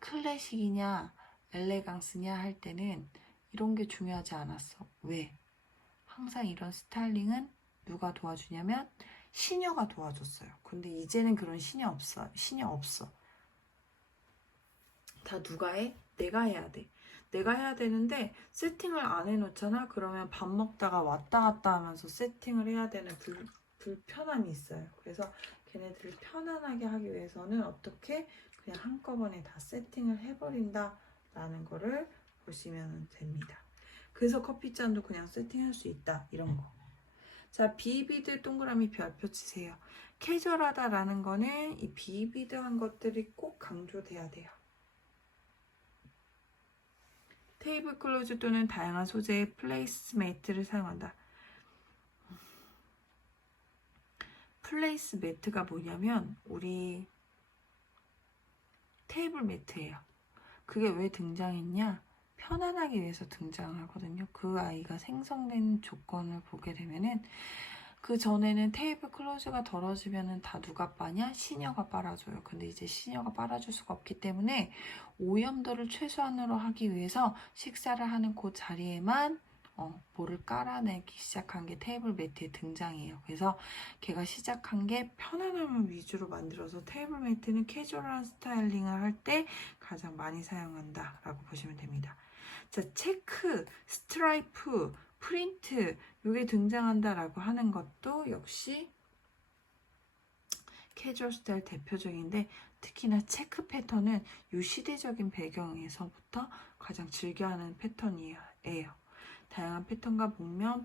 클래식이냐 엘레강스냐 할 때는 이런 게 중요하지 않았어. 왜? 항상 이런 스타일링은 누가 도와주냐면 시녀가 도와줬어요. 근데 이제는 그런 시녀 없어. 시녀 없어. 다 누가 해? 내가 해야 돼. 내가 해야 되는데 세팅을 안 해놓잖아? 그러면 밥 먹다가 왔다 갔다 하면서 세팅을 해야 되는 불편함이 있어요. 그래서 걔네들을 편안하게 하기 위해서는 어떻게 그냥 한꺼번에 다 세팅을 해버린다 라는 거를 보시면 됩니다. 그래서 커피잔도 그냥 세팅할 수 있다 이런 거. 자, 비비드 동그라미 별표 치세요. 캐주얼하다라는 거는 이 비비드한 것들이 꼭 강조돼야 돼요. 테이블 클로즈 또는 다양한 소재의 플레이스매트를 사용한다. 플레이스매트가 뭐냐면 우리 테이블 매트예요. 그게 왜 등장했냐? 편안하기 위해서 등장하거든요. 그 아이가 생성된 조건을 보게 되면은 그 전에는 테이블 클로즈가 덜어지면은 다 누가 빠냐? 시녀가 빨아줘요. 근데 이제 시녀가 빨아줄 수가 없기 때문에 오염도를 최소한으로 하기 위해서 식사를 하는 그 자리에만 뭐를 깔아내기 시작한 게 테이블 매트의 등장이에요. 그래서 걔가 시작한 게 편안함을 위주로 만들어서 테이블 매트는 캐주얼한 스타일링을 할 때 가장 많이 사용한다 라고 보시면 됩니다. 자, 체크, 스트라이프, 프린트 이게 등장한다 라고 하는 것도 역시 캐주얼 스타일 대표적인데 특히나 체크 패턴은 이 시대적인 배경에서부터 가장 즐겨하는 패턴이에요. 다양한 패턴과 복면,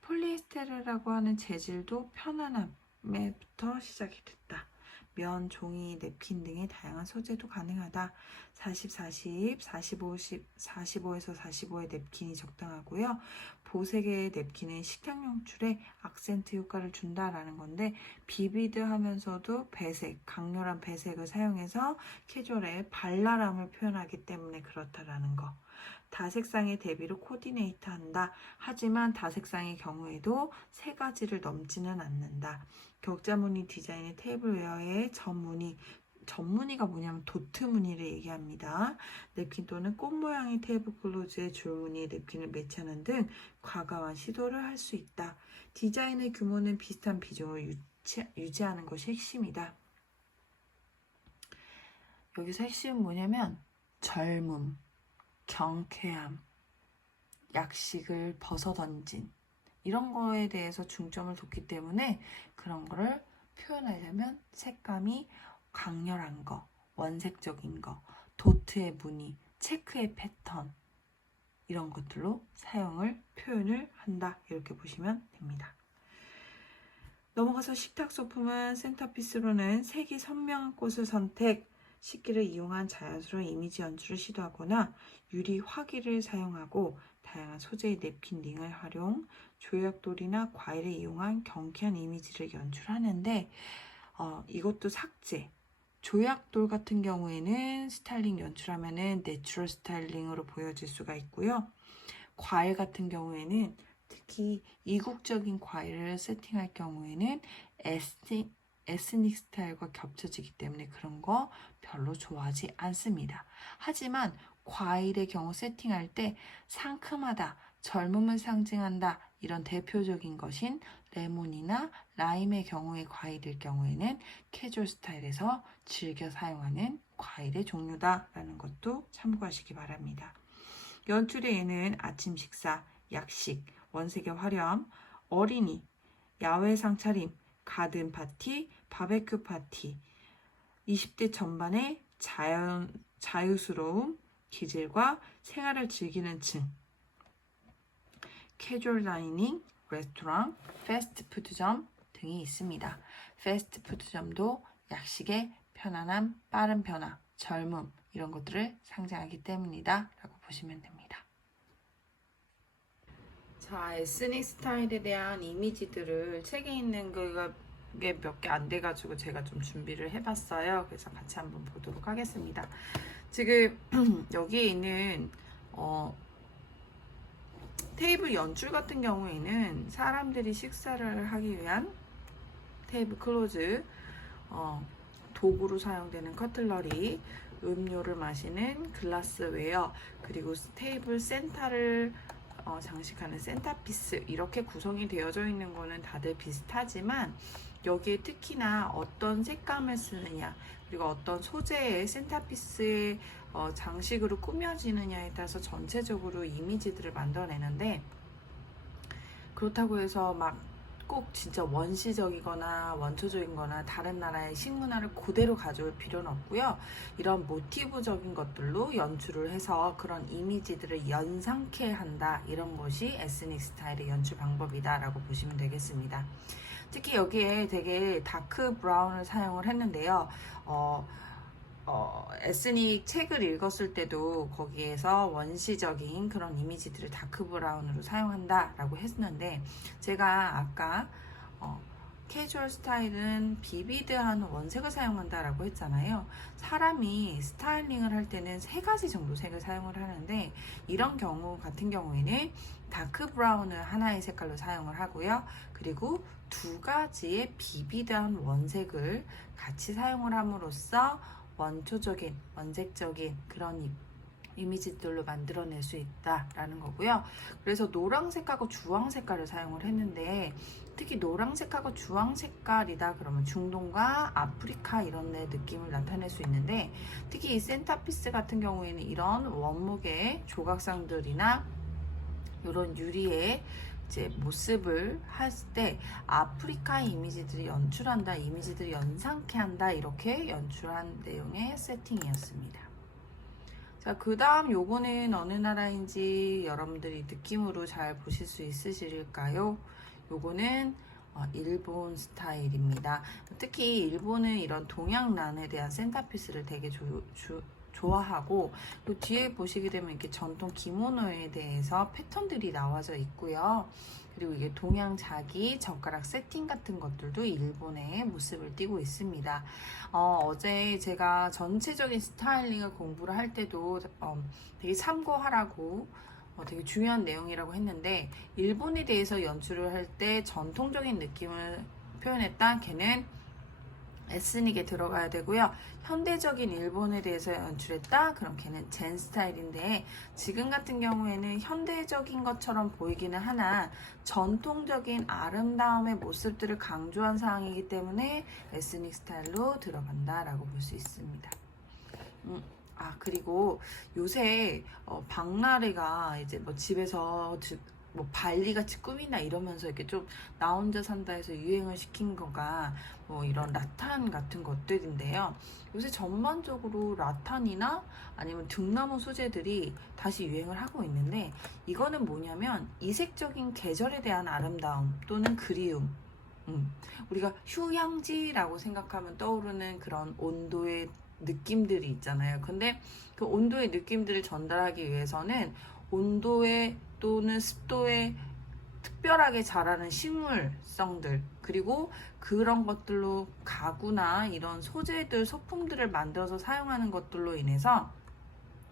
폴리에스테르라고 하는 재질도 편안함에부터 시작이 됐다. 면, 종이, 냅킨 등의 다양한 소재도 가능하다. 40, 40, 45, 45에서 45의 냅킨이 적당하고요. 보색의 냅킨은 식탁 연출에 악센트 효과를 준다라는 건데 비비드 하면서도 배색, 강렬한 배색을 사용해서 캐주얼의 발랄함을 표현하기 때문에 그렇다라는 거. 다색상의 대비로 코디네이트 한다. 하지만 다색상의 경우에도 세 가지를 넘지는 않는다. 격자무늬 디자인의 테이블웨어의 전무늬가 뭐냐면 도트 무늬를 얘기합니다. 냅킨 또는 꽃 모양의 테이블 클로즈에 줄무늬 냅킨을 매치하는 등 과감한 시도를 할 수 있다. 디자인의 규모는 비슷한 비중을 유지하는 것이 핵심이다. 여기서 핵심은 뭐냐면 젊음, 경쾌함, 약식을 벗어던진 이런 거에 대해서 중점을 뒀기 때문에 그런 거를 표현하려면 색감이 강렬한 거, 원색적인 거, 도트의 무늬, 체크의 패턴 이런 것들로 표현을 한다 이렇게 보시면 됩니다. 넘어가서 식탁 소품은 센터피스로는 색이 선명한 꽃을 선택, 식기를 이용한 자연스러운 이미지 연출을 시도하거나 유리 화기를 사용하고 다양한 소재의 냅킨 링을 활용, 조약돌이나 과일을 이용한 경쾌한 이미지를 연출하는데 이것도 삭제. 조약돌 같은 경우에는 스타일링 연출하면은 내추럴 스타일링으로 보여질 수가 있고요. 과일 같은 경우에는 특히 이국적인 과일을 세팅할 경우에는 에스닉 스타일과 겹쳐지기 때문에 그런 거 별로 좋아하지 않습니다. 하지만 과일의 경우 세팅할 때 상큼하다, 젊음을 상징한다 이런 대표적인 것인 레몬이나 라임의 경우의 과일일 경우에는 캐주얼 스타일에서 즐겨 사용하는 과일의 종류다라는 것도 참고하시기 바랍니다. 연출에는 아침 식사, 약식, 원색의 화려함, 어린이, 야외 상차림, 가든 파티, 바베큐 파티, 20대 전반의 자유스러움, 기질과 생활을 즐기는 층, 캐주얼 다이닝, 레스토랑, 패스트푸드점 등이 있습니다. 패스트푸드점도 약식의 편안함, 빠른 변화, 젊음 이런 것들을 상징하기 때문이다 라고 보시면 됩니다. 자, 에스닉 스타일에 대한 이미지들을 책에 있는 게 몇 개 안 돼가지고 제가 좀 준비를 해봤어요. 그래서 같이 한번 보도록 하겠습니다. 지금 여기에 있는 테이블 연출 같은 경우에는 사람들이 식사를 하기 위한 테이블 클로즈 도구로 사용되는 커틀러리, 음료를 마시는 글라스웨어, 그리고 테이블 센터를 장식하는 센터피스, 이렇게 구성이 되어져 있는 거는 다들 비슷하지만 여기에 특히나 어떤 색감을 쓰느냐, 그리고 어떤 소재의 센터피스의 장식으로 꾸며지느냐에 따라서 전체적으로 이미지들을 만들어내는데, 그렇다고 해서 막 꼭 진짜 원시적이거나 원초적인거나 다른 나라의 식문화를 그대로 가져올 필요는 없고요. 이런 모티브적인 것들로 연출을 해서 그런 이미지들을 연상케 한다, 이런 것이 에스닉 스타일의 연출 방법이다 라고 보시면 되겠습니다. 특히 여기에 되게 다크 브라운을 사용을 했는데요. 에스닉 책을 읽었을 때도 거기에서 원시적인 그런 이미지들을 다크 브라운으로 사용한다 라고 했는데, 제가 아까 캐주얼 스타일은 비비드한 원색을 사용한다 라고 했잖아요. 사람이 스타일링을 할 때는 3가지 정도 색을 사용을 하는데, 이런 경우 같은 경우에는 다크 브라운을 하나의 색깔로 사용을 하고요. 그리고 2가지의 비비드한 원색을 같이 사용을 함으로써 원초적인, 원색적인 그런 이미지들로 만들어낼 수 있다라는 거고요. 그래서 노란색하고 주황색깔을 사용을 했는데, 특히 노란색하고 주황색깔이다 그러면 중동과 아프리카 이런 데 느낌을 나타낼 수 있는데, 특히 이 센터피스 같은 경우에는 이런 원목의 조각상들이나 이런 유리의 이제 모습을 할 때 아프리카 이미지들이 연출한다, 이미지들이 연상케 한다, 이렇게 연출한 내용의 세팅이었습니다. 자, 그 다음 요거는 어느 나라인지 여러분들이 느낌으로 잘 보실 수 있으실까요? 요거는 일본 스타일입니다. 특히 일본은 이런 동양란에 대한 센터피스를 되게 좋아하고, 또 뒤에 보시게 되면 이렇게 전통 기모노에 대해서 패턴들이 나와져 있고요. 그리고 이게 동양 자기 젓가락 세팅 같은 것들도 일본의 모습을 띠고 있습니다. 어제 제가 전체적인 스타일링을 공부를 할 때도 되게 참고하라고 되게 중요한 내용이라고 했는데, 일본에 대해서 연출을 할 때 전통적인 느낌을 표현했다, 걔는 에스닉에 들어가야 되고요. 현대적인 일본에 대해서 연출했다, 그럼 걔는 젠 스타일인데, 지금 같은 경우에는 현대적인 것처럼 보이기는 하나 전통적인 아름다움의 모습들을 강조한 사항이기 때문에 에스닉 스타일로 들어간다라고 볼 수 있습니다. 그리고 요새 박나래가 이제 뭐 집에서 뭐 발리같이 꾸미나 이러면서 이렇게 좀 나 혼자 산다 해서 유행을 시킨 거가 뭐 이런 라탄 같은 것들인데요. 요새 전반적으로 라탄이나 아니면 등나무 소재들이 다시 유행을 하고 있는데, 이거는 뭐냐면 이색적인 계절에 대한 아름다움 또는 그리움, 우리가 휴양지라고 생각하면 떠오르는 그런 온도의 느낌들이 있잖아요. 근데 그 온도의 느낌들을 전달하기 위해서는 온도의 또는 습도에 특별하게 자라는 식물성들, 그리고 그런 것들로 가구나 이런 소재들, 소품들을 만들어서 사용하는 것들로 인해서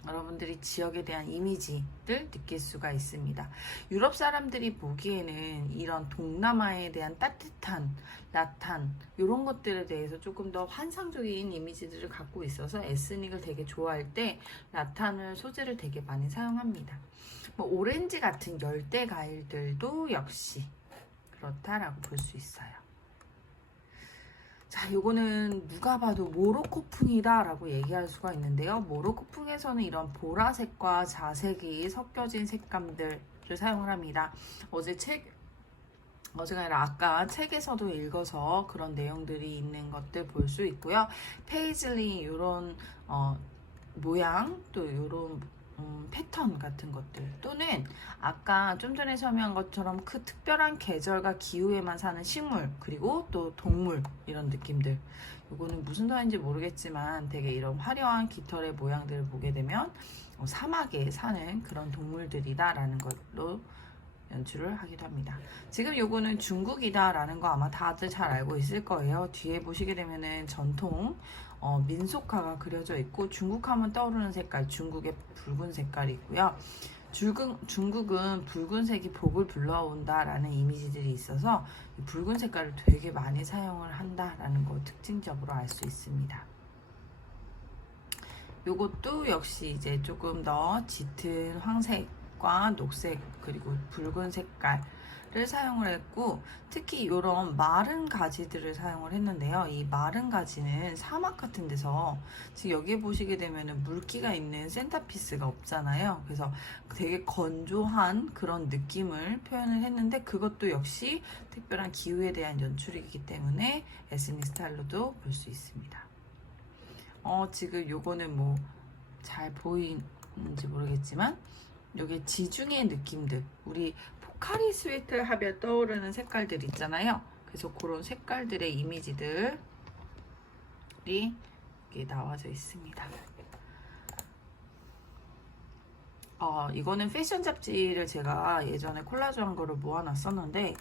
여러분들이 지역에 대한 이미지를 느낄 수가 있습니다. 유럽 사람들이 보기에는 이런 동남아에 대한 따뜻한 라탄 이런 것들에 대해서 조금 더 환상적인 이미지들을 갖고 있어서 에스닉을 되게 좋아할 때 라탄을 소재를 되게 많이 사용합니다. 뭐 오렌지 같은 열대 과일들도 역시 그렇다라고 볼 수 있어요. 자, 요거는 누가 봐도 모로코풍이다 라고 얘기할 수가 있는데요. 모로코풍에서는 이런 보라색과 자색이 섞여진 색감들을 사용을 합니다. 어제가 아니라 아까 책에서도 읽어서 그런 내용들이 있는 것들 볼 수 있고요. 페이즐리 이런 모양, 또 이런 패턴 같은 것들, 또는 아까 좀 전에 설명한 것처럼 그 특별한 계절과 기후에만 사는 식물, 그리고 또 동물, 이런 느낌들. 이거는 무슨 단어인지 모르겠지만 되게 이런 화려한 깃털의 모양들을 보게 되면 사막에 사는 그런 동물들이다 라는 걸로 연출을 하기도 합니다. 지금 요거는 중국이다 라는 거 아마 다들 잘 알고 있을 거예요. 뒤에 보시게 되면은 전통 민속화가 그려져 있고, 중국 하면 떠오르는 색깔, 중국의 붉은 색깔이 있고요. 중국은 붉은색이 복을 불러온다라는 이미지들이 있어서 이 붉은 색깔을 되게 많이 사용을 한다라는 거 특징적으로 알 수 있습니다. 요것도 역시 이제 조금 더 짙은 황색과 녹색 그리고 붉은 색깔을 사용을 했고, 특히 이런 마른 가지들을 사용을 했는데요. 이 마른 가지는 사막 같은 데서 지금 여기 보시게 되면은 물기가 있는 센터피스가 없잖아요. 그래서 되게 건조한 그런 느낌을 표현을 했는데, 그것도 역시 특별한 기후에 대한 연출이기 때문에 에스닉 스타일로도 볼 수 있습니다. 지금 요거는 뭐 잘 보이는지 모르겠지만 요게 지중해 느낌들, 우리 포카리 스웨트 하면 떠오르는 색깔들 있잖아요. 그래서 그런 색깔들의 이미지들이 이렇게 나와져 있습니다. 이거는 패션 잡지를 제가 예전에 콜라주한 거를 모아놨었는데,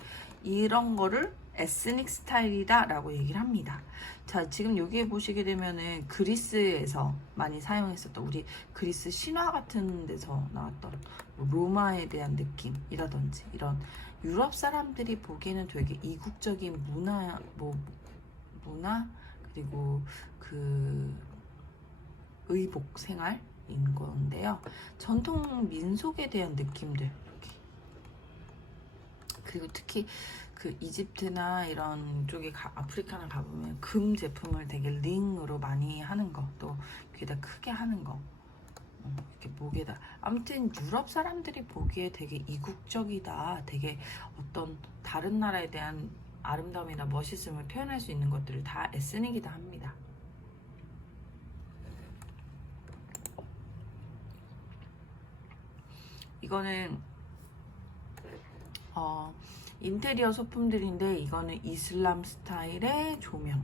이런 거를 에스닉 스타일이다 라고 얘기를 합니다. 자, 지금 여기에 보시게 되면은 그리스에서 많이 사용했었던, 우리 그리스 신화 같은 데서 나왔던 로마에 대한 느낌이라든지, 이런 유럽 사람들이 보기에는 되게 이국적인 문화 그리고 그 의복 생활 인 건데요. 전통 민속에 대한 느낌들, 이렇게. 그리고 특히 그 이집트나 이런 쪽에 아프리카나 가보면 금 제품을 되게 링으로 많이 하는 거, 또 귀에다 크게 하는 거, 이렇게 목에다. 아무튼 유럽 사람들이 보기에 되게 이국적이다, 되게 어떤 다른 나라에 대한 아름다움이나 멋있음을 표현할 수 있는 것들을 다 에스닉이다 합니다. 이거는 인테리어 소품들인데, 이거는 이슬람 스타일의 조명,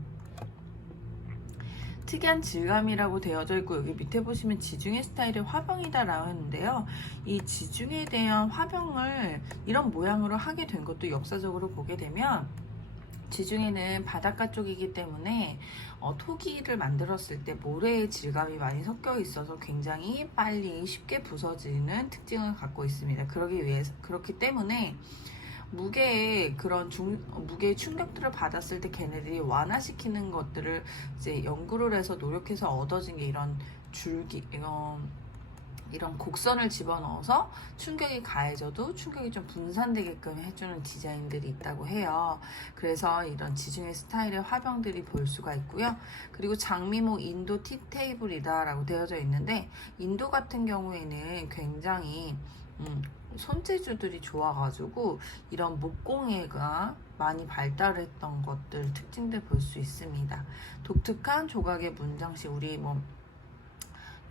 특이한 질감이라고 되어져 있고, 여기 밑에 보시면 지중해 스타일의 화병이다 라고 했는데요. 이 지중해에 대한 화병을 이런 모양으로 하게 된 것도 역사적으로 보게 되면, 지중해는 바닷가 쪽이기 때문에 토기를 만들었을 때 모래의 질감이 많이 섞여 있어서 굉장히 빨리 쉽게 부서지는 특징을 갖고 있습니다. 그렇기 때문에 무게의 무게의 충격들을 받았을 때 걔네들이 완화시키는 것들을 이제 연구를 해서 노력해서 얻어진 게 이런 줄기, 이런 곡선을 집어넣어서 충격이 가해져도 충격이 좀 분산되게끔 해주는 디자인들이 있다고 해요. 그래서 이런 지중해 스타일의 화병들이 볼 수가 있고요. 그리고 장미모 인도 티테이블이다 라고 되어져 있는데, 인도 같은 경우에는 굉장히 손재주들이 좋아가지고 이런 목공예가 많이 발달했던 것들, 특징들 볼 수 있습니다. 독특한 조각의 문장식, 우리 뭐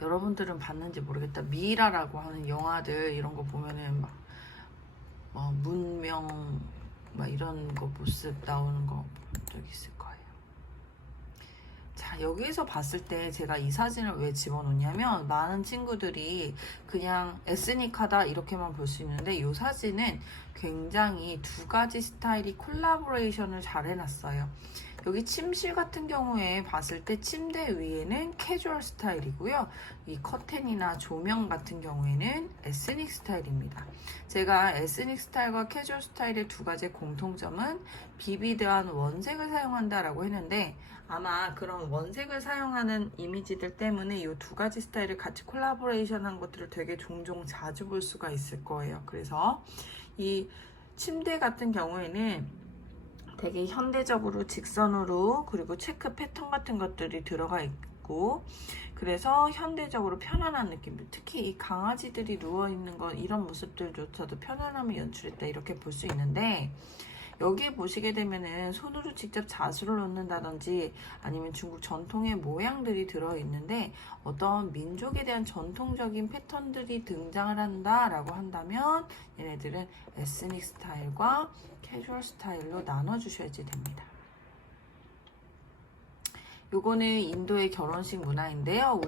여러분들은 봤는지 모르겠다, 미이라라고 하는 영화들 이런 거 보면은 막 문명 막 이런 거 모습 나오는 거 본 적 있을 거예요. 자, 여기에서 봤을 때 제가 이 사진을 왜 집어넣냐면, 많은 친구들이 그냥 에스닉하다 이렇게만 볼 수 있는데, 이 사진은 굉장히 두 가지 스타일이 콜라보레이션을 잘 해놨어요. 여기 침실 같은 경우에 봤을 때 침대 위에는 캐주얼 스타일이고요. 이 커튼이나 조명 같은 경우에는 에스닉 스타일입니다. 제가 에스닉 스타일과 캐주얼 스타일의 두 가지 공통점은 비비드한 원색을 사용한다라고 했는데, 아마 그런 원색을 사용하는 이미지들 때문에 이 두 가지 스타일을 같이 콜라보레이션한 것들을 되게 종종 자주 볼 수가 있을 거예요. 그래서 이 침대 같은 경우에는 되게 현대적으로 직선으로, 그리고 체크 패턴 같은 것들이 들어가 있고, 그래서 현대적으로 편안한 느낌, 특히 이 강아지들이 누워있는 건 이런 모습들조차도 편안함을 연출했다 이렇게 볼 수 있는데, 여기에 보시게 되면은 손으로 직접 자수를 놓는다든지 아니면 중국 전통의 모양들이 들어있는데, 어떤 민족에 대한 전통적인 패턴들이 등장을 한다라고 한다면 얘네들은 에스닉 스타일과 캐주얼 스타일로 나눠주셔야지 됩니다. 요거는 인도의 결혼식 문화인데요.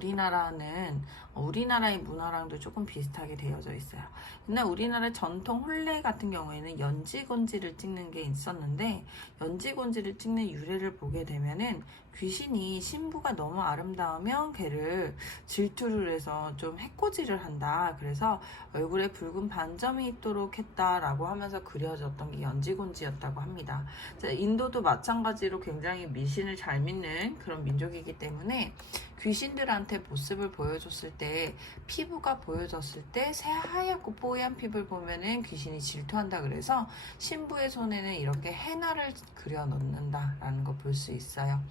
우리나라의 문화랑도 조금 비슷하게 되어져 있어요. 근데 우리나라 전통 혼례 같은 경우에는 연지곤지를 찍는 게 있었는데, 연지곤지를 찍는 유래를 보게 되면은 귀신이 신부가 너무 아름다우면 걔를 질투를 해서 좀 해코지를 한다. 그래서 얼굴에 붉은 반점이 있도록 했다라고 하면서 그려졌던 게 연지곤지였다고 합니다. 인도도 마찬가지로 굉장히 미신을 잘 믿는 그런 민족이기 때문에 귀신들한테 모습을 보여줬을 때, 피부가 보여졌을 때 새하얗고 뽀얀 피부를 보면은 귀신이 질투한다. 그래서 신부의 손에는 이렇게 해나를 그려 넣는다라는 거 볼 수 있어요.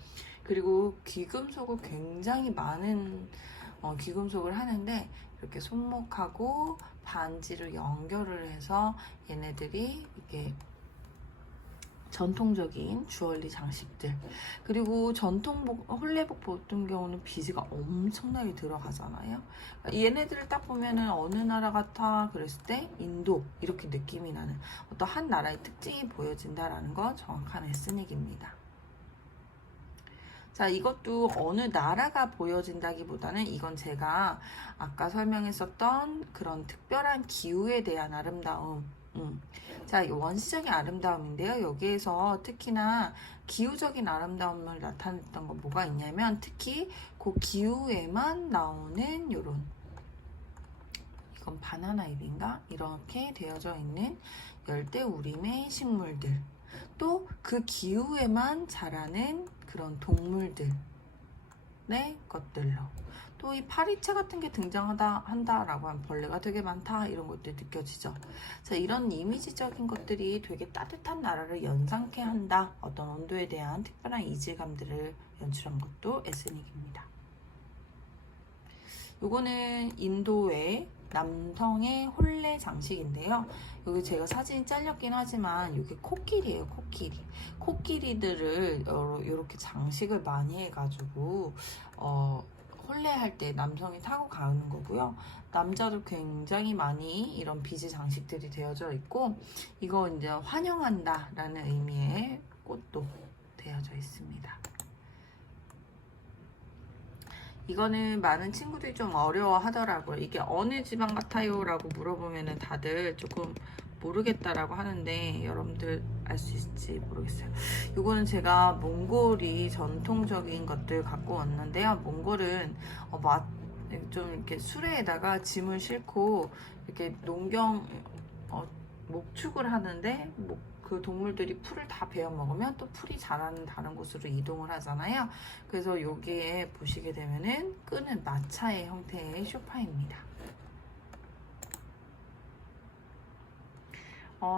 그리고 귀금속을 굉장히 많은 귀금속을 하는데, 이렇게 손목하고 반지를 연결을 해서 얘네들이 이렇게 전통적인 주얼리 장식들. 그리고 전통 홀레복 같은 경우는 비즈가 엄청나게 들어가잖아요. 얘네들을 딱 보면은 어느 나라 같아 그랬을 때 인도 이렇게 느낌이 나는 어떤 한 나라의 특징이 보여진다라는 거 정확한 에스닉입니다. 자, 이것도 어느 나라가 보여진다기보다는 이건 제가 아까 설명했었던 그런 특별한 기후에 대한 아름다움. 자, 원시적인 아름다움인데요. 여기에서 특히나 기후적인 아름다움을 나타냈던 건 뭐가 있냐면, 특히 그 기후에만 나오는 요런, 이건 바나나 잎인가? 이렇게 되어져 있는 열대우림의 식물들, 또 그 기후에만 자라는 그런 동물들의 것들로, 또 이 파리채 같은 게 한다라고 하면 벌레가 되게 많다, 이런 것들 느껴지죠. 자, 이런 이미지적인 것들이 되게 따뜻한 나라를 연상케 한다, 어떤 온도에 대한 특별한 이질감들을 연출한 것도 에스닉입니다. 요거는 인도의 남성의 홀레 장식인데요. 여기 제가 사진이 잘렸긴 하지만 이게 코끼리예요. 코끼리들을 이렇게 장식을 많이 해가지고 홀레할 때 남성이 타고 가는 거고요. 남자도 굉장히 많이 이런 비즈 장식들이 되어져 있고, 이거 이제 환영한다 라는 의미의 꽃도 되어져 있습니다. 이거는 많은 친구들이 좀 어려워 하더라고요. 이게 어느 지방 같아요? 라고 물어보면은 다들 조금 모르겠다라고 하는데, 여러분들 알 수 있을지 모르겠어요. 이거는 제가 몽골이 전통적인 것들 갖고 왔는데요. 몽골은 좀 이렇게 수레에다가 짐을 싣고 이렇게 목축을 하는데, 그 동물들이 풀을 다 베어 먹으면 또 풀이 자라는 다른 곳으로 이동을 하잖아요. 그래서 여기에 보시게 되면은 끄는 마차의 형태의 쇼파입니다.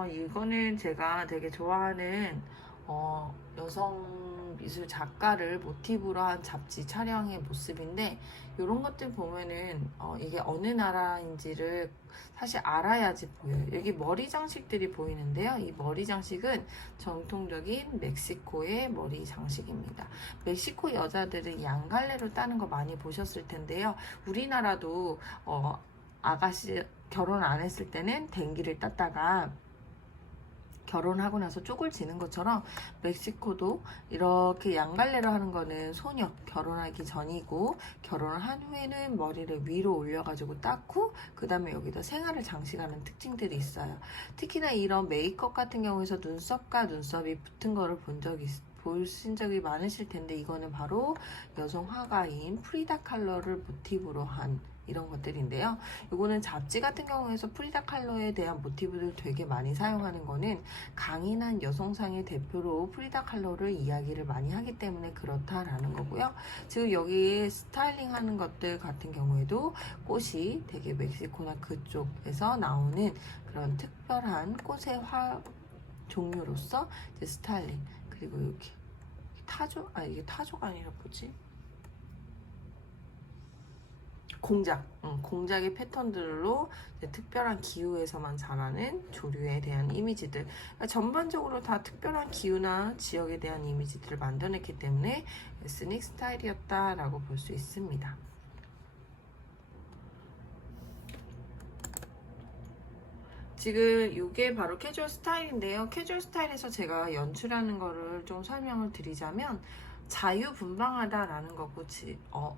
이거는 제가 되게 좋아하는 여성 미술 작가를 모티브로 한 잡지 촬영의 모습인데, 이런 것들 보면은 이게 어느 나라인지를 사실 알아야지 보여요. 여기 머리 장식들이 보이는데요. 이 머리 장식은 전통적인 멕시코의 머리 장식입니다. 멕시코 여자들은 양갈래로 따는 거 많이 보셨을 텐데요. 우리나라도 아가씨 결혼 안 했을 때는 댕기를 땄다가 결혼하고 나서 쪽을 지는 것처럼, 멕시코도 이렇게 양갈래로 하는 거는 소녀 결혼하기 전이고, 결혼을 한 후에는 머리를 위로 올려가지고 닦고 그 다음에 여기다 생활을 장식하는 특징들이 있어요. 특히나 이런 메이크업 같은 경우에서 눈썹과 눈썹이 붙은 거를 보신 적이 많으실 텐데, 이거는 바로 여성 화가인 프리다 칼로를 모티브로 한 이런 것들인데요. 이거는 잡지 같은 경우에서 프리다 칼로에 대한 모티브를 되게 많이 사용하는 거는 강인한 여성상의 대표로 프리다 칼로를 이야기를 많이 하기 때문에 그렇다라는 거고요. 지금 여기 스타일링 하는 것들 같은 경우에도 꽃이 되게 멕시코나 그쪽에서 나오는 그런 특별한 꽃의 종류로서 이제 스타일링, 그리고 이렇게 이게 타조가 아니라 뭐지? 공작의 패턴들로 특별한 기후에서만 자라는 조류에 대한 이미지들, 그러니까 전반적으로 다 특별한 기후나 지역에 대한 이미지들을 만들어냈기 때문에 에스닉 스타일이었다라고 볼 수 있습니다. 지금 이게 바로 캐주얼 스타일인데요. 캐주얼 스타일에서 제가 연출하는 거를 좀 설명을 드리자면, 자유분방하다라는 거고,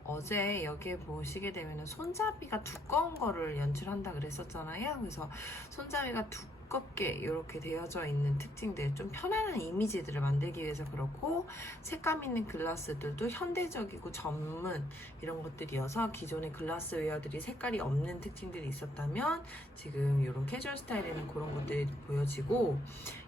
어제 여기에 보시게 되면 손잡이가 두꺼운 거를 연출한다 그랬었잖아요. 그래서 손잡이가 두껍게 이렇게 되어져 있는 특징들, 좀 편안한 이미지들을 만들기 위해서 그렇고, 색감 있는 글라스들도 현대적이고 전문 이런 것들이어서 기존의 글라스 웨어들이 색깔이 없는 특징들이 있었다면 지금 이런 캐주얼 스타일에는 그런 것들이 보여지고,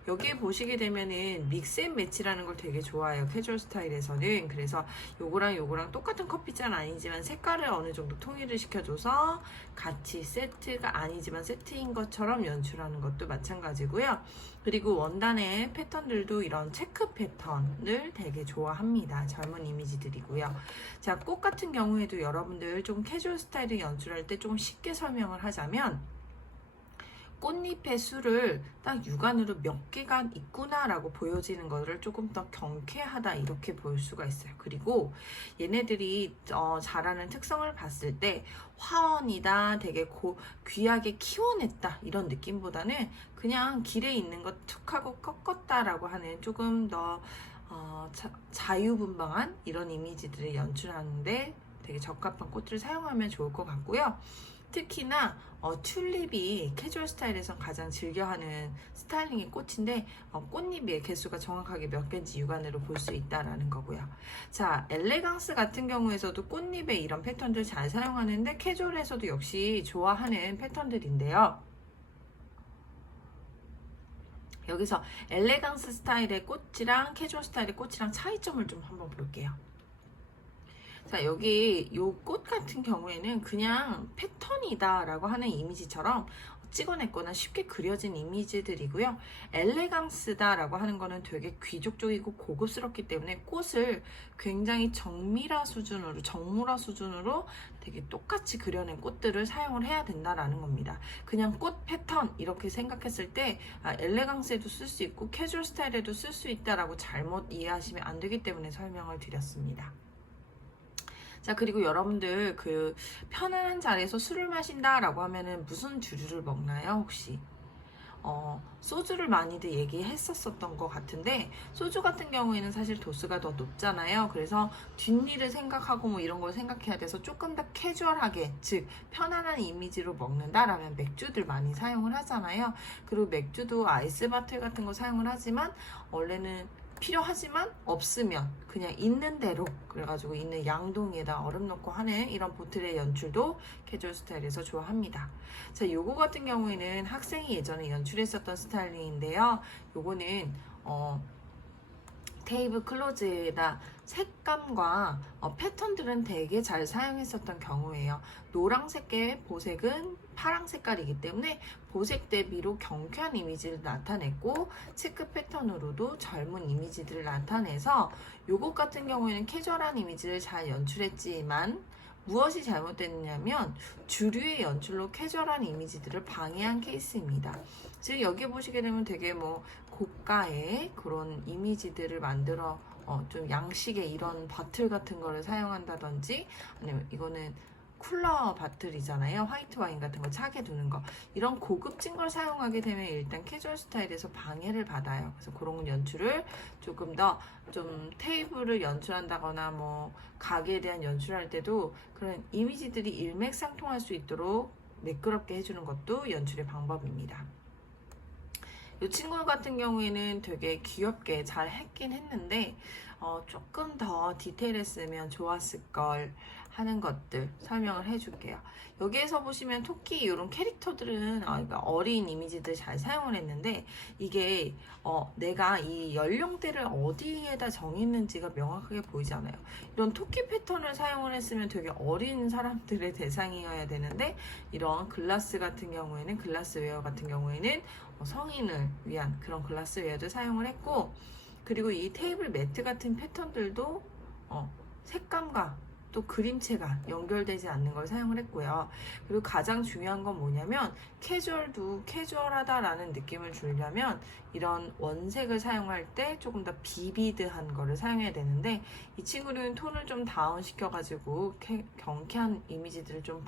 여기에 보시게 되면은 믹스 앤 매치라는 걸 되게 좋아해요, 캐주얼 스타일에서는. 그래서 요거랑 요거랑 똑같은 커피잔 아니지만 색깔을 어느 정도 통일을 시켜줘서 같이 세트가 아니지만 세트인 것처럼 연출하는 것도 마찬가지고요. 그리고 원단의 패턴들도 이런 체크 패턴을 되게 좋아합니다. 젊은 이미지들이고요. 자, 꽃 같은 경우에도 여러분들 좀 캐주얼 스타일을 연출할 때 조금 쉽게 설명을 하자면, 꽃잎의 수를 딱 육안으로 몇 개가 있구나 라고 보여지는 것을 조금 더 경쾌하다 이렇게 볼 수가 있어요. 그리고 얘네들이 자라는 특성을 봤을 때 화원이다, 되게 귀하게 키워냈다 이런 느낌보다는 그냥 길에 있는 것 툭 하고 꺾었다 라고 하는 조금 더 자유분방한 이런 이미지들을 연출하는데 되게 적합한 꽃들을 사용하면 좋을 것 같고요. 특히나 튤립이 캐주얼 스타일에서 가장 즐겨하는 스타일링의 꽃인데, 꽃잎의 개수가 정확하게 몇 개인지 육안으로 볼 수 있다라는 거고요. 자, 엘레강스 같은 경우에서도 꽃잎의 이런 패턴들 잘 사용하는데 캐주얼에서도 역시 좋아하는 패턴들인데요. 여기서 엘레강스 스타일의 꽃이랑 캐주얼 스타일의 꽃이랑 차이점을 좀 한번 볼게요. 자, 여기 요 꽃 같은 경우에는 그냥 패턴이다 라고 하는 이미지처럼 찍어냈거나 쉽게 그려진 이미지들이고요. 엘레강스다 라고 하는 거는 되게 귀족적이고 고급스럽기 때문에 꽃을 굉장히 정밀화 수준으로 되게 똑같이 그려낸 꽃들을 사용을 해야 된다라는 겁니다. 그냥 꽃 패턴 이렇게 생각했을 때 엘레강스에도 쓸 수 있고 캐주얼 스타일에도 쓸 수 있다라고 잘못 이해하시면 안 되기 때문에 설명을 드렸습니다. 자, 그리고 여러분들 그 편안한 자리에서 술을 마신다 라고 하면은 무슨 주류를 먹나요, 혹시? 소주를 많이들 얘기했었던 것 같은데, 소주 같은 경우에는 사실 도수가 더 높잖아요. 그래서 뒷일을 생각하고 뭐 이런 걸 생각해야 돼서 조금 더 캐주얼하게, 즉 편안한 이미지로 먹는다라면 맥주들 많이 사용을 하잖아요. 그리고 맥주도 아이스 바틀 같은 거 사용을 하지만 원래는 필요하지만 없으면 그냥 있는 대로, 그래가지고 있는 양동이에다 얼음 넣고 하는 이런 보틀의 연출도 캐주얼 스타일에서 좋아합니다. 자, 요거 같은 경우에는 학생이 예전에 연출했었던 스타일링인데요. 요거는 테이블 클로즈에다 색감과 패턴들은 되게 잘 사용했었던 경우예요. 노란색의 보색은 파랑 색깔이기 때문에 보색 대비로 경쾌한 이미지를 나타냈고, 체크 패턴으로도 젊은 이미지들을 나타내서 요것 같은 경우에는 캐주얼한 이미지를 잘 연출했지만 무엇이 잘못됐냐면 주류의 연출로 캐주얼한 이미지들을 방해한 케이스입니다. 즉 여기 보시게 되면 되게 뭐 고가의 그런 이미지들을 만들어 좀 양식의 이런 바틀 같은 거를 사용한다든지, 아니면 이거는 쿨러 바틀이잖아요. 화이트 와인 같은 거 차게 두는 거, 이런 고급진 걸 사용하게 되면 일단 캐주얼 스타일에서 방해를 받아요. 그래서 그런 연출을 조금 더 좀 테이블을 연출한다거나 뭐 가게에 대한 연출할 때도 그런 이미지들이 일맥상통할 수 있도록 매끄럽게 해주는 것도 연출의 방법입니다. 이 친구 같은 경우에는 되게 귀엽게 잘 했긴 했는데 조금 더 디테일했으면 좋았을 걸 하는 것들 설명을 해줄게요. 여기에서 보시면 토끼 이런 캐릭터들은 그러니까 어린 이미지들 잘 사용을 했는데, 이게 내가 이 연령대를 어디에다 정했는지가 명확하게 보이지 않아요. 이런 토끼 패턴을 사용을 했으면 되게 어린 사람들의 대상이어야 되는데, 이런 글라스 같은 경우에는, 글라스웨어 같은 경우에는 성인을 위한 그런 글라스웨어를 사용을 했고, 그리고 이 테이블 매트 같은 패턴들도 색감과 또 그림체가 연결되지 않는 걸 사용을 했고요. 그리고 가장 중요한 건 뭐냐면, 캐주얼도 캐주얼하다라는 느낌을 주려면 이런 원색을 사용할 때 조금 더 비비드한 거를 사용해야 되는데, 이 친구는 톤을 좀 다운 시켜가지고 경쾌한 이미지들을 좀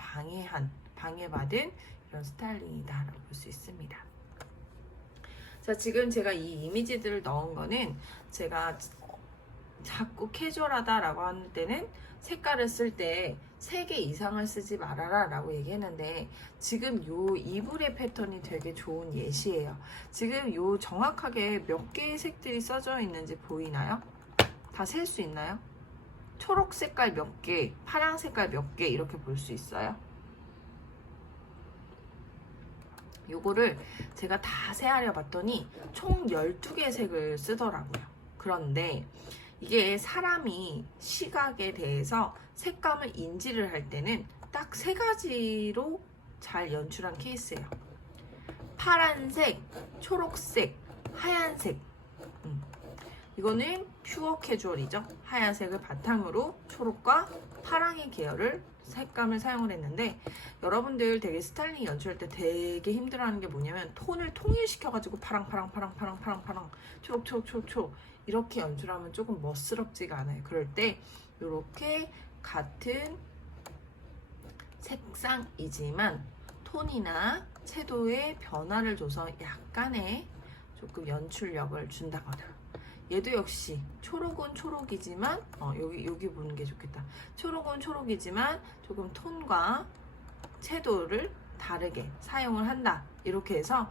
방해받은 이런 스타일링이다라고 볼 수 있습니다. 자, 지금 제가 이 이미지들을 넣은 거는 제가 자꾸 캐주얼하다라고 하는 때는 색깔을 쓸 때 3개 이상을 쓰지 말아라 라고 얘기했는데, 지금 요 이불의 패턴이 되게 좋은 예시예요. 지금 요 정확하게 몇 개의 색들이 써져 있는지 보이나요? 다 셀 수 있나요? 초록 색깔 몇 개, 파란 색깔 몇 개, 이렇게 볼 수 있어요. 요거를 제가 다 세하려 봤더니 총 12개의 색을 쓰더라고요. 그런데 이게 사람이 시각에 대해서 색감을 인지를 할 때는 딱 3가지로 잘 연출한 케이스예요. 파란색, 초록색, 하얀색. 이거는 퓨어 캐주얼이죠. 하얀색을 바탕으로 초록과 파랑의 계열을 색감을 사용을 했는데, 여러분들 되게 스타일링 연출할 때 되게 힘들어하는 게 뭐냐면 톤을 통일시켜가지고 파랑 초록 이렇게 연출하면 조금 멋스럽지가 않아요. 그럴 때 이렇게 같은 색상이지만 톤이나 채도의 변화를 줘서 약간의 조금 연출력을 준다거나, 얘도 역시 초록은 초록이지만 여기 보는 게 좋겠다. 초록은 초록이지만 조금 톤과 채도를 다르게 사용을 한다. 이렇게 해서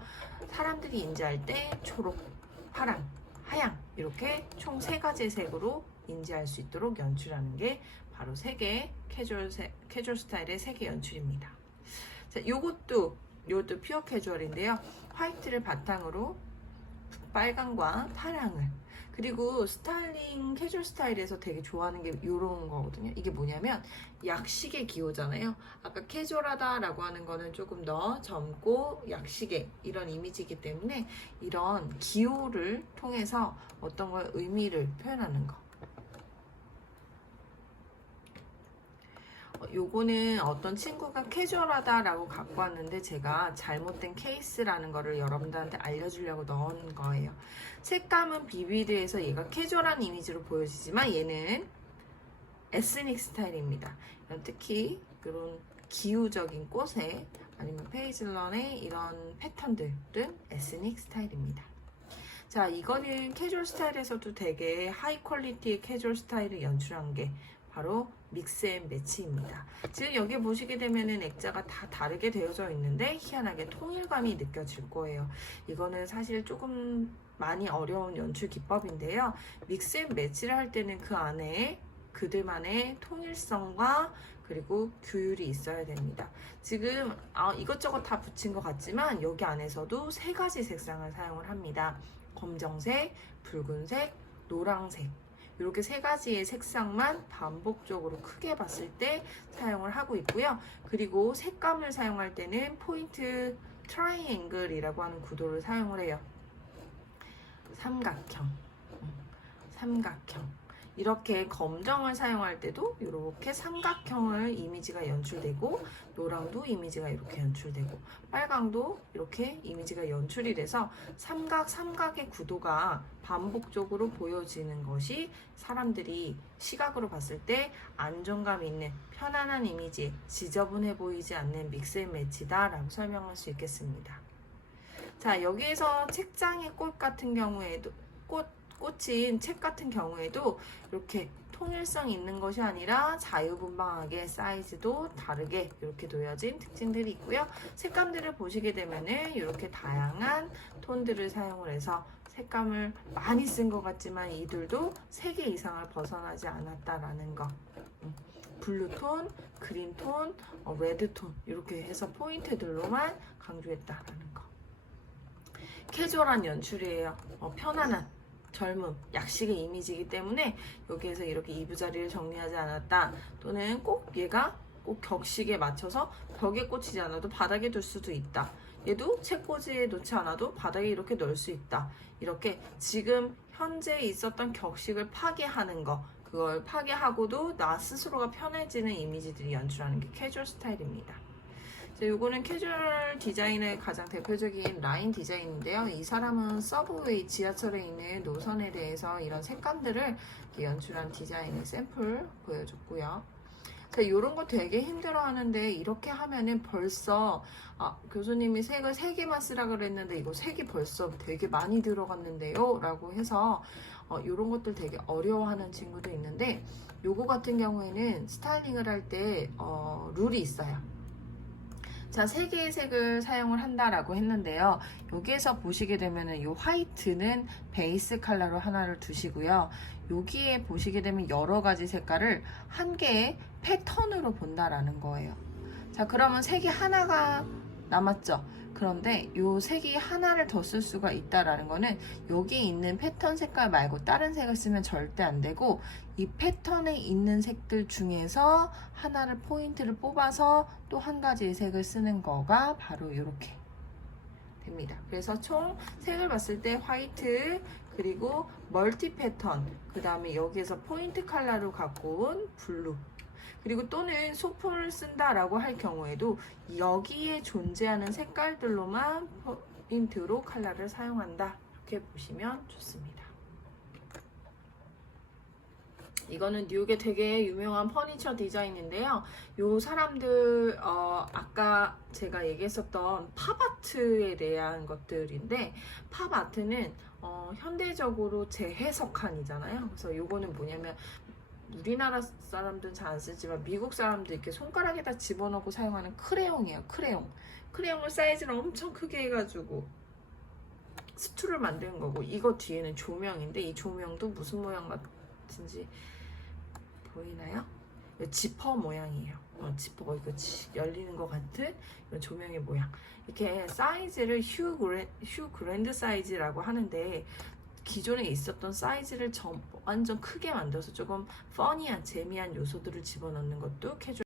사람들이 인지할 때 초록, 파랑, 하양 이렇게 총 3가지의 색으로 인지할 수 있도록 연출하는 게 바로 3개 캐주얼 스타일의 3개 연출입니다. 자, 요것도 퓨어 캐주얼인데요. 화이트를 바탕으로 빨강과 파랑을, 그리고 스타일링 캐주얼 스타일에서 되게 좋아하는 게 이런 거거든요. 이게 뭐냐면 약식의 기호잖아요. 아까 캐주얼하다라고 하는 거는 조금 더 젊고 약식의 이런 이미지이기 때문에 이런 기호를 통해서 어떤 걸 의미를 표현하는 거. 요거는 어떤 친구가 캐주얼하다라고 갖고 왔는데 제가 잘못된 케이스라는 거를 여러분들한테 알려주려고 넣은 거예요. 색감은 비비드해서 얘가 캐주얼한 이미지로 보여지지만 얘는 에스닉 스타일입니다. 특히 이런 기후적인 꽃에 아니면 페이즐런의 이런 패턴들은 에스닉 스타일입니다. 자, 이거는 캐주얼 스타일에서도 되게 하이 퀄리티의 캐주얼 스타일을 연출한 게 바로 믹스 앤 매치입니다. 지금 여기 보시게 되면은 액자가 다 다르게 되어져 있는데 희한하게 통일감이 느껴질 거예요. 이거는 사실 조금 많이 어려운 연출 기법인데요. 믹스 앤 매치를 할 때는 그 안에 그들만의 통일성과 그리고 규율이 있어야 됩니다. 지금 이것저것 다 붙인 것 같지만 여기 안에서도 3가지 색상을 사용을 합니다. 검정색, 붉은색, 노란색, 이렇게 3가지의 색상만 반복적으로 크게 봤을 때 사용을 하고 있고요. 그리고 색감을 사용할 때는 포인트 트라이앵글이라고 하는 구도를 사용을 해요. 삼각형. 이렇게 검정을 사용할 때도 이렇게 삼각형을 이미지가 연출되고, 노랑도 이미지가 이렇게 연출되고, 빨강도 이렇게 이미지가 연출이 돼서 삼각의 구도가 반복적으로 보여지는 것이 사람들이 시각으로 봤을 때 안정감 있는 편안한 이미지, 지저분해 보이지 않는 믹스 앤 매치다 라고 설명할 수 있겠습니다. 자, 여기에서 책장의 꽃 같은 경우에도 꽂힌 책 같은 경우에도 이렇게 통일성 있는 것이 아니라 자유분방하게 사이즈도 다르게 이렇게 놓여진 특징들이 있고요. 색감들을 보시게 되면은 이렇게 다양한 톤들을 사용을 해서 색감을 많이 쓴 것 같지만 이들도 3개 이상을 벗어나지 않았다라는 거. 블루톤, 그린톤, 레드톤 이렇게 해서 포인트들로만 강조했다라는 거. 캐주얼한 연출이에요. 편안한 젊음, 약식의 이미지이기 때문에 여기에서 이렇게 이부자리를 정리하지 않았다, 또는 꼭 얘가 꼭 격식에 맞춰서 벽에 꽂히지 않아도 바닥에 둘 수도 있다, 얘도 책꽂이에 놓지 않아도 바닥에 이렇게 넣을 수 있다, 이렇게 지금 현재 있었던 격식을 파괴하는 거, 그걸 파괴하고도 나 스스로가 편해지는 이미지들이 연출하는 게 캐주얼 스타일입니다. 요거는 캐주얼 디자인의 가장 대표적인 라인 디자인인데요. 이 사람은 서브웨이 지하철에 있는 노선에 대해서 이런 색감들을 연출한 디자인의 샘플 보여줬고요. 자, 이런 거 되게 힘들어 하는데 이렇게 하면은 벌써 교수님이 색을 3개만 쓰라 그랬는데 이거 색이 벌써 되게 많이 들어갔는데요 라고 해서 이런 것들 되게 어려워하는 친구도 있는데 요거 같은 경우에는 스타일링을 할 때 룰이 있어요. 자, 3개의 색을 사용을 한다라고 했는데요. 여기에서 보시게 되면은 이 화이트는 베이스 컬러로 하나를 두시고요. 여기에 보시게 되면 여러 가지 색깔을 한 개의 패턴으로 본다라는 거예요. 자, 그러면 색이 하나가 남았죠. 그런데 이 색이 하나를 더 쓸 수가 있다라는 거는 여기 있는 패턴 색깔 말고 다른 색을 쓰면 절대 안 되고 이 패턴에 있는 색들 중에서 하나를 포인트를 뽑아서 또 한 가지의 색을 쓰는 거가 바로 이렇게 됩니다. 그래서 총 색을 봤을 때 화이트 그리고 멀티 패턴 그 다음에 여기에서 포인트 컬러로 갖고 온 블루 그리고 또는 소품을 쓴다라고 할 경우에도 여기에 존재하는 색깔들로만 포인트로 컬러를 사용한다. 이렇게 보시면 좋습니다. 이거는 뉴욕의 되게 유명한 퍼니처 디자인인데요. 요 사람들 아까 제가 얘기했었던 팝아트에 대한 것들인데 팝아트는 현대적으로 재해석한이잖아요. 그래서 요거는 뭐냐면 우리나라 사람들은 잘 안 쓰지만 미국 사람들 이렇게 손가락에다 집어넣고 사용하는 크레용이에요. 크레용을 사이즈를 엄청 크게 해가지고 스툴을 만드는 거고 이거 뒤에는 조명인데 이 조명도 무슨 모양 같은지 보이나요? 지퍼 모양이에요. 지퍼가 이거 열리는 것 같은 이런 조명의 모양. 이렇게 사이즈를 휴 그랜드 사이즈라고 하는데 기존에 있었던 사이즈를 완전 크게 만들어서 조금 퍼니한 재미한 요소들을 집어넣는 것도 캐주얼